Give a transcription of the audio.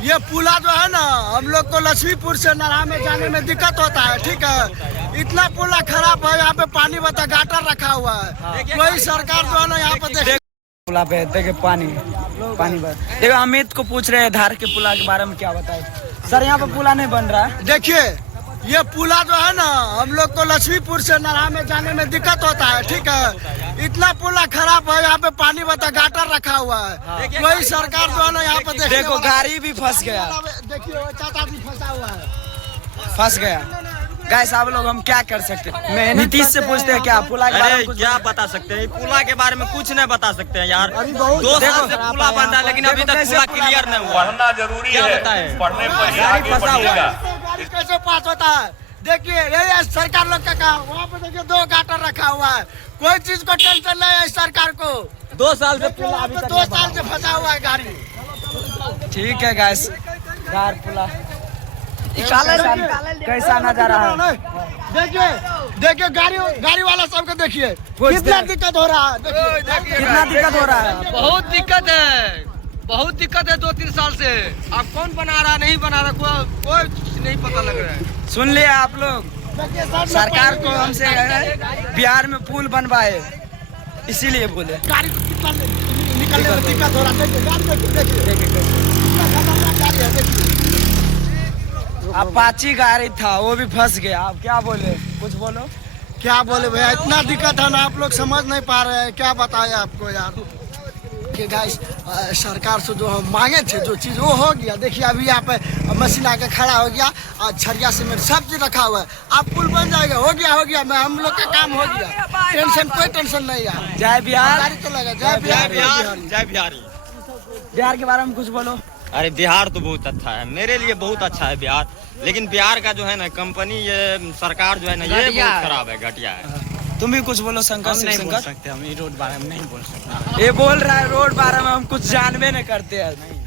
ये पुला जो है ना, हम लोग को लक्ष्मीपुर से नरहा में जाने में दिक्कत होता है। ठीक है, इतना पुला खराब है, यहाँ पे पानी बता गाटर रखा हुआ है। कोई सरकार जो है ना यहाँ पे देख पुला पे देखे पानी देखो। अमित को पूछ रहे हैं धार के पुला के बारे में क्या बताए सर। यहाँ पे पुला नहीं बन रहा है। देखिए, ये पुला जो है ना, हम लोग को लक्ष्मीपुर से नरहा में जाने में दिक्कत होता है। ठीक है, इतना पुला खराब है, यहाँ पे पानी बता गाटर रखा हुआ है। कोई सरकार जो है ना यहाँ पे देखो गाड़ी भी फंस गया। देखिए वो चाचा भी फंसा हुआ है, फंस गया। गाइस आप लोग हम क्या कर सकते हैं? नीतीश से पूछते हैं क्या पुला के बारे में कुछ क्या बता सकते हैं? पुला के बारे में कुछ नहीं बता सकते हैं यार। 2 साल से पुला बन रहा है लेकिन अभी तक पुला क्लियर नहीं हुआ। पढ़ना जरूरी है, पढ़ने पर ही आगे बढ़िएगा। गाड़ी कैसे पास होता है? देखिए ये सरकार लोग का काम, वहाँ पे देखिए 2 गाटर रखा हुआ है। कोई चीज को टेंशन नहीं है सरकार को। 2 साल से पुला वहाँ पे 2 साल से फंसा हुआ है गाड़ी। ठीक है गाइस, धार पुला कैसा नजारा है? देखिए गाड़ी वाला सबको देखिए कितना दिक्कत हो रहा है। कितना दिक्कत हो रहा है? बहुत दिक्कत है, बहुत दिक्कत है। 2-3 साल से अब कौन बना रहा नहीं बना रहा कोई नहीं पता लग रहा है। सुन लिया आप लोग, सरकार को हमसे बिहार में पुल बनवाए, इसीलिए बोले। गाड़ी को निकलने में दिक्कत हो रहा है। अपाची गाड़ी था वो भी फंस गया। आप क्या बोले? कुछ बोलो। क्या बोले भैया, इतना दिक्कत है ना, आप लोग समझ नहीं पा रहे हैं। क्या बताएं आपको यार कि गाइस, सरकार से जो हम मांगे थे जो चीज़ वो हो गया। देखिए अभी यहाँ पे मशीन आके खड़ा हो गया और छरिया सीमेंट सब चीज रखा हुआ है। अब पुल बन जाएगा, हो गया मैं हम लोग का काम हो गया। टेंशन कोई टेंशन नहीं है। जय बिहार। गाड़ी तो लगा जय बिहार। जय बिहारी। बिहार के बारे में कुछ बोलो। अरे बिहार तो बहुत अच्छा है, मेरे लिए बहुत अच्छा है बिहार। लेकिन बिहार का जो है ना कंपनी, ये सरकार जो है ना ये बहुत खराब है, घटिया है। तुम भी कुछ बोलो शंकर हम नहीं बोल शंकर। सकते, हम ये रोड बारे में नहीं बोल सकते। ये बोल रहा है रोड बारे में हम कुछ जानबे नहीं करते हैं।